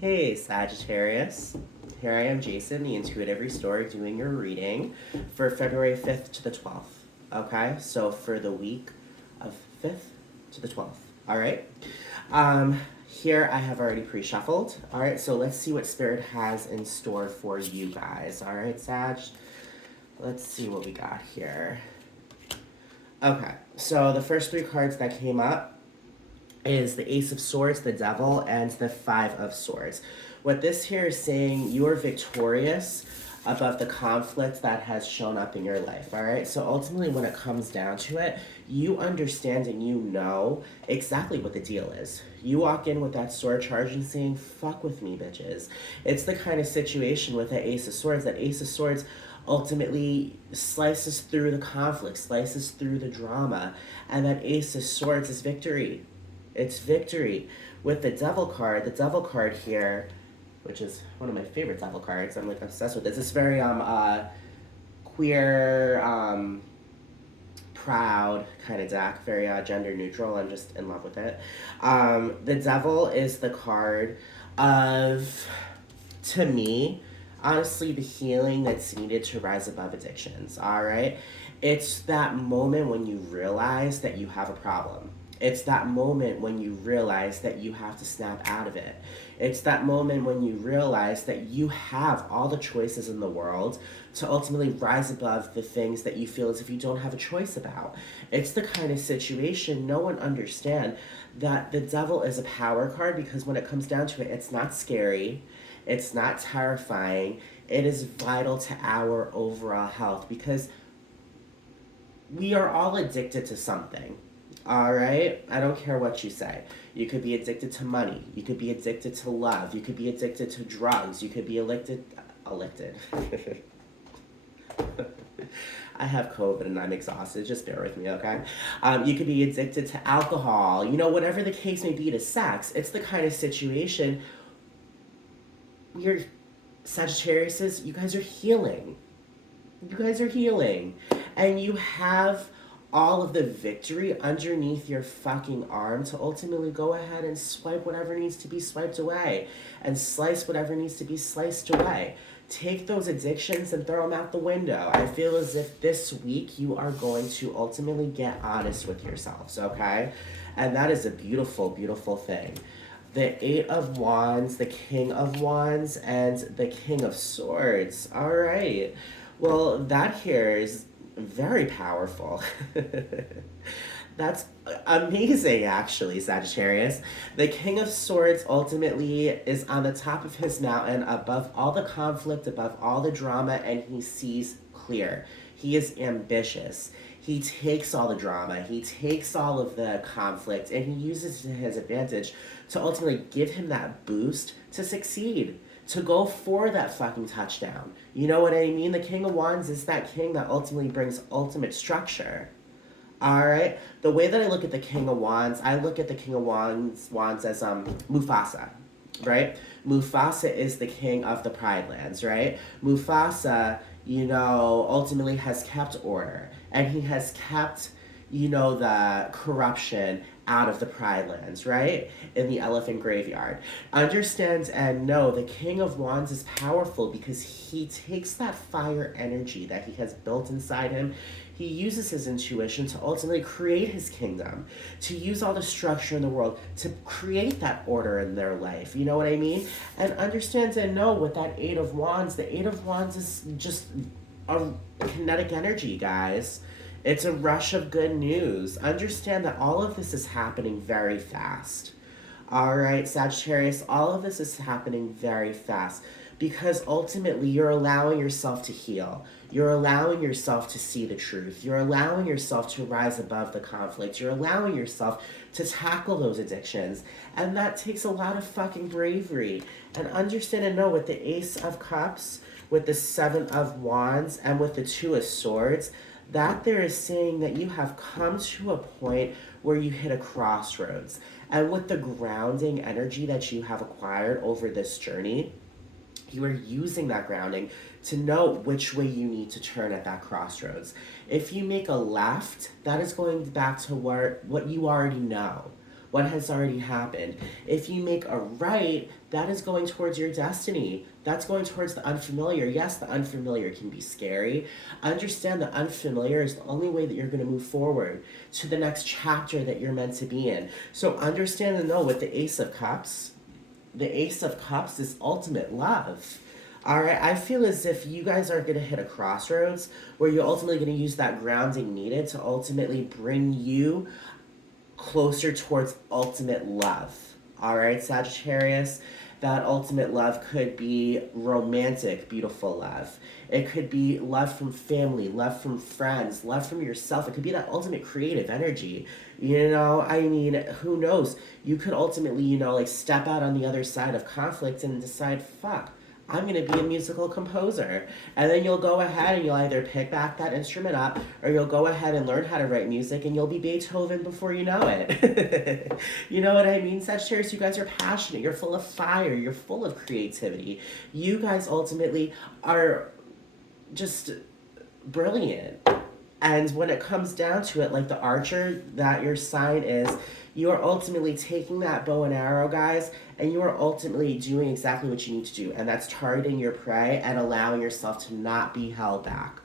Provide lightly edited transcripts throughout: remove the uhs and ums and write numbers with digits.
Hey, Sagittarius. Here I am, Jason, the Intuitive Restorer, doing your reading for February 5th to the 12th. Okay, so for the week of 5th to the 12th. All right. Here I have already pre shuffled. All right, so let's see what Spirit has in store for you guys. All right, Sag. Let's see what we got here. Okay, so the first three cards that came up is the Ace of Swords, the Devil, and the Five of Swords. What this here is saying, you are victorious above the conflict that has shown up in your life, all right? So ultimately, when it comes down to it, you understand and you know exactly what the deal is. You walk in with that sword charge and saying, fuck with me, bitches. It's the kind of situation with the Ace of Swords, that Ace of Swords ultimately slices through the conflict, slices through the drama, and that Ace of Swords is victory. It's victory. With the devil card here, which is one of my favorite devil cards. I'm like obsessed with this. It's very queer, proud kind of deck, very gender neutral. I'm just in love with it. The devil is the card of, to me, honestly, the healing that's needed to rise above addictions. All right, it's that moment when you realize that you have a problem. It's that moment when you realize that you have to snap out of it. It's that moment when you realize that you have all the choices in the world to ultimately rise above the things that you feel as if you don't have a choice about. It's the kind of situation no one understands, that the devil is a power card, because when it comes down to it, it's not scary, it's not terrifying, it is vital to our overall health, because we are all addicted to something. All right? I don't care what you say. You could be addicted to money. You could be addicted to love. You could be addicted to drugs. You could be addicted. I have COVID and I'm exhausted. Just bear with me, okay? You could be addicted to alcohol. You know, whatever the case may be, to sex. It's the kind of situation we're Sagittariuses, you guys are healing. You guys are healing. And you have all of the victory underneath your fucking arm to ultimately go ahead and swipe whatever needs to be swiped away and slice whatever needs to be sliced away. Take those addictions and throw them out the window. I feel as if this week you are going to ultimately get honest with yourselves, okay? And that is a beautiful, beautiful thing. The Eight of Wands, the King of Wands, and the King of Swords. All right. Well, that here is very powerful. That's amazing, actually, Sagittarius. The King of Swords ultimately is on the top of his mountain, above all the conflict, above all the drama, and he sees clear. He is ambitious. He takes all the drama, he takes all of the conflict, and he uses it to his advantage to ultimately give him that boost to succeed, to go for that fucking touchdown. You know what I mean? The King of Wands is that king that ultimately brings ultimate structure. All right. The way that I look at the King of Wands, I look at the King of Wands as Mufasa, right? Mufasa is the king of the Pride Lands, right? Mufasa, you know, ultimately has kept order, and he has kept, you know, the corruption out of the Pride Lands, right? In the Elephant Graveyard. Understand and know the King of Wands is powerful because he takes that fire energy that he has built inside him. He uses his intuition to ultimately create his kingdom, to use all the structure in the world to create that order in their life. You know what I mean? And understand and know with that the Eight of Wands is just a kinetic energy, guys. It's a rush of good news. Understand that all of this is happening very fast. All right, Sagittarius, all of this is happening very fast because ultimately you're allowing yourself to heal. You're allowing yourself to see the truth. You're allowing yourself to rise above the conflict. You're allowing yourself to tackle those addictions. And that takes a lot of fucking bravery. And understand and know with the Ace of Cups, with the Seven of Wands, and with the Two of Swords, that there is saying that you have come to a point where you hit a crossroads. And with the grounding energy that you have acquired over this journey, you are using that grounding to know which way you need to turn at that crossroads. If you make a left, that is going back to what you already know. what has already happened. If you make a right, that is going towards your destiny. That's going towards the unfamiliar. Yes, the unfamiliar can be scary. Understand the unfamiliar is the only way that you're going to move forward to the next chapter that you're meant to be in. So understand and know with the Ace of Cups, the Ace of Cups is ultimate love. All right, I feel as if you guys are going to hit a crossroads where you're ultimately going to use that grounding needed to ultimately bring you closer towards ultimate love. All right, Sagittarius, that ultimate love could be romantic, beautiful love. It could be love from family, love from friends, love from yourself. It could be that ultimate creative energy. You know, I mean, who knows? You could ultimately, like step out on the other side of conflict and decide, fuck, I'm going to be a musical composer. And then you'll go ahead and you'll either pick back that instrument up or you'll go ahead and learn how to write music and you'll be Beethoven before you know it. You know what I mean? Sagittarius, you guys are passionate. You're full of fire. You're full of creativity. You guys ultimately are just brilliant. And when it comes down to it, like the archer that your sign is, you are ultimately taking that bow and arrow, guys, and you are ultimately doing exactly what you need to do. And that's targeting your prey and allowing yourself to not be held back.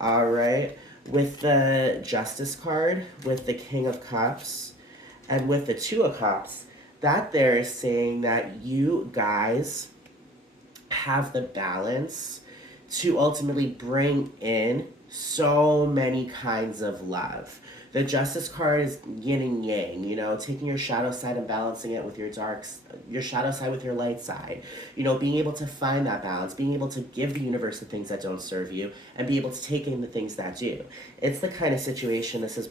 All right. With the Justice card, with the King of Cups, and with the Two of Cups, that there is saying that you guys have the balance to ultimately bring in so many kinds of love. The Justice card is yin and yang, taking your shadow side and balancing it with your shadow side with your light side. Being able to find that balance, being able to give the universe the things that don't serve you, and be able to take in the things that do. It's the kind of situation, this is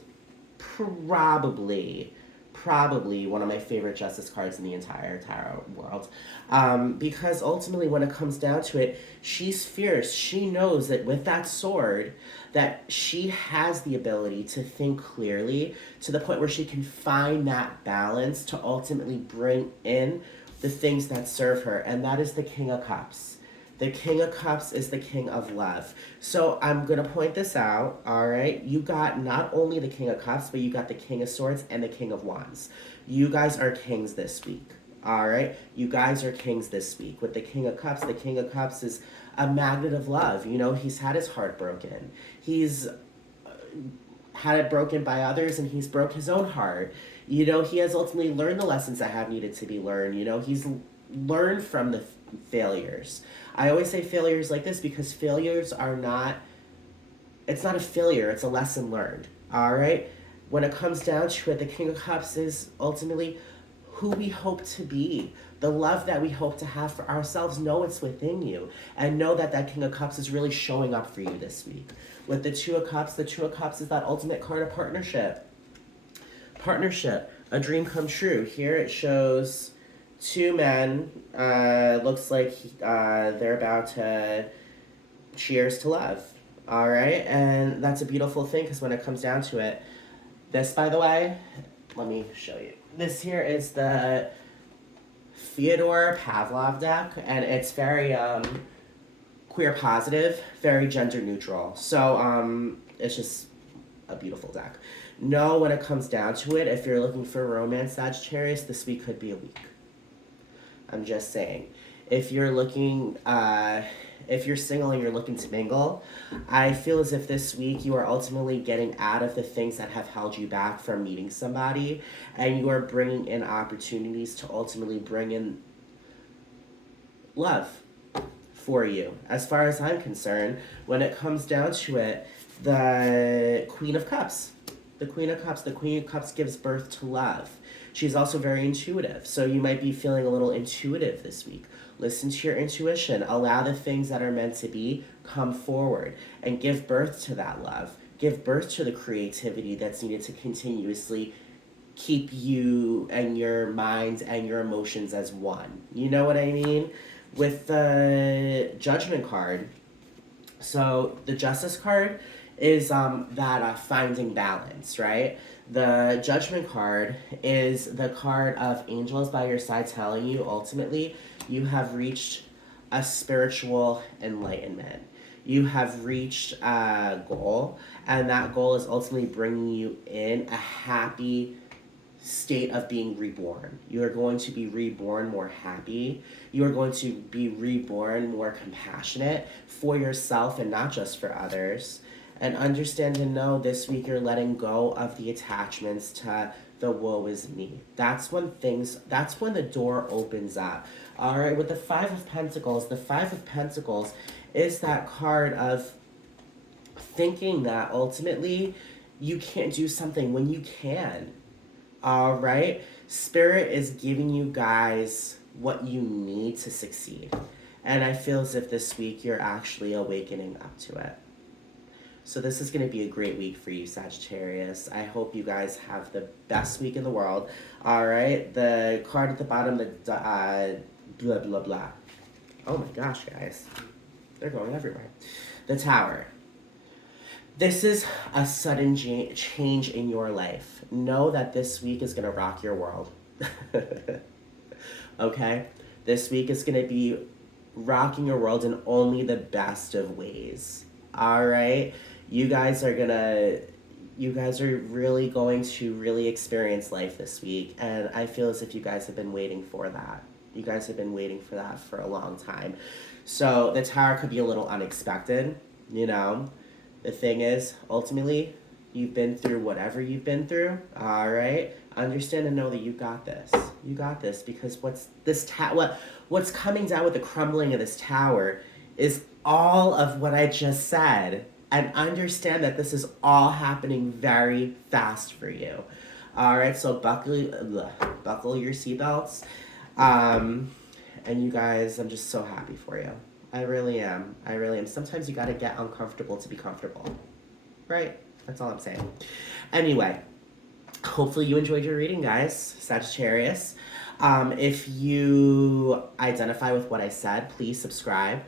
probably one of my favorite Justice cards in the entire tarot world. Because ultimately, when it comes down to it, she's fierce. She knows that with that sword, that she has the ability to think clearly to the point where she can find that balance to ultimately bring in the things that serve her. And that is the King of Cups. The King of Cups is the King of Love. So I'm going to point this out, all right? You got not only the King of Cups, but you got the King of Swords and the King of Wands. You guys are kings this week, all right? You guys are kings this week. With the King of Cups is a magnet of love. He's had his heart broken. He's had it broken by others, and he's broke his own heart. He has ultimately learned the lessons that have needed to be learned. He's learned from the failures. I always say failures like this because failures are not, it's not a failure, it's a lesson learned, all right? When it comes down to it, the King of Cups is ultimately who we hope to be, the love that we hope to have for ourselves. Know it's within you, and know that that King of Cups is really showing up for you this week. With the Two of Cups is that ultimate card of partnership. Partnership, a dream come true. Here it shows two men, looks like they're about to cheers to love. All right, and that's a beautiful thing because when it comes down to it, this, by the way, let me show you. This here is the Fyodor Pavlov deck, and it's very queer positive, very gender neutral. So it's just a beautiful deck. Know when it comes down to it, if you're looking for romance, Sagittarius, this week could be a week. I'm just saying. If you're looking, if you're single and you're looking to mingle, I feel as if this week you are ultimately getting out of the things that have held you back from meeting somebody, and you are bringing in opportunities to ultimately bring in love for you. As far as I'm concerned, when it comes down to it, the Queen of Cups. The Queen of Cups gives birth to love. She's also very intuitive, so you might be feeling a little intuitive this week. Listen to your intuition. Allow the things that are meant to be come forward and give birth to that love. Give birth to the creativity that's needed to continuously keep you and your mind and your emotions as one. You know what I mean? With the Judgment card, so the Justice card is that finding balance, right? The Judgment card is the card of angels by your side telling you ultimately you have reached a spiritual enlightenment. You have reached a goal, and that goal is ultimately bringing you in a happy state of being reborn. You are going to be reborn more happy. You are going to be reborn more compassionate for yourself and not just for others. And understand and know this week you're letting go of the attachments to the woe is me. That's when the door opens up. All right, with the the Five of Pentacles is that card of thinking that ultimately you can't do something when you can. All right? Spirit is giving you guys what you need to succeed. And I feel as if this week you're actually awakening up to it. So this is going to be a great week for you, Sagittarius. I hope you guys have the best week in the world. All right? The card at the bottom, the blah, blah, blah. Oh my gosh, guys. They're going everywhere. The Tower. This is a sudden change in your life. Know that this week is going to rock your world. Okay? This week is going to be rocking your world in only the best of ways. All right? You guys are really going to really experience life this week. And I feel as if you guys have been waiting for that. You guys have been waiting for that for a long time. So the Tower could be a little unexpected, you know? The thing is, ultimately, you've been through whatever you've been through, all right? Understand and know that you got this. You got this because what's coming down with the crumbling of this tower is all of what I just said. And understand that this is all happening very fast for you. All right, so buckle your seatbelts. And you guys, I'm just so happy for you. I really am. I really am. Sometimes you gotta get uncomfortable to be comfortable. Right? That's all I'm saying. Anyway, hopefully you enjoyed your reading, guys. Sagittarius. If you identify with what I said, please subscribe,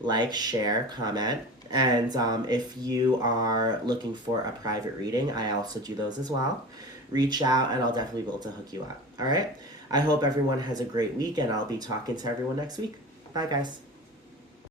like, share, comment. And if you are looking for a private reading, I also do those as well. Reach out and I'll definitely be able to hook you up. All right? I hope everyone has a great week and I'll be talking to everyone next week. Bye, guys.